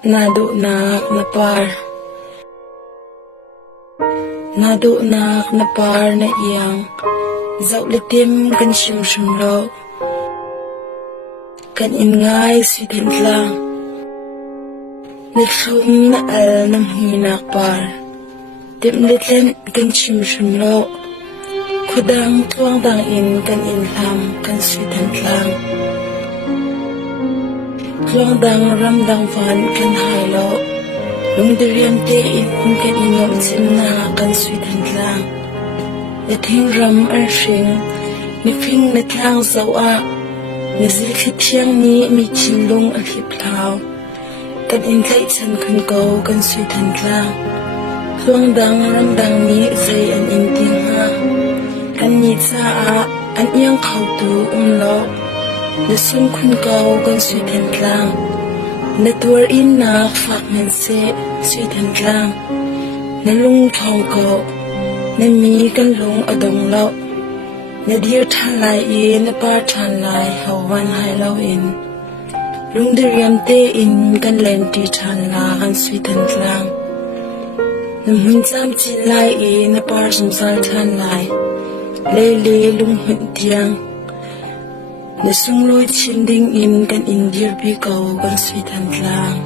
Nado nak napar. Nado nak napar na iyang zau litim kan shim lo. Kan ingay sweet lang. Nagshum na al nam hinak par. Dim litlen kan shim lo. Kudang tuang dang in kan inlam kan sweet lang. Tuang dang ram dang van kan hailo. Lung diriam te in kan ingom sim na kan sweet lang. Yating ram shing ni phing na tlang zau a. Nazil khitiang ni mi chinlong al hiplau. Kan in kai chan kan go kan sweet lang. Tuang dang ram dang ni zay an in ting ha. Kan ni cha a an iyang khau tu lo. Na sum kun go kan sweet lang. Na tuar in na fak man se sweet lang. Na lung thong ko na mi kan lung adong lo. Na dear than lai in na par than lai hawan hai lo in. Lung diriam te in kan len ti than la kan sweet lang. Na mun cham chi lai in na par sum sal than lai. Le le lung hun tiang. Na sung loi chin ding in kan in dear bi ko kan sweet lang.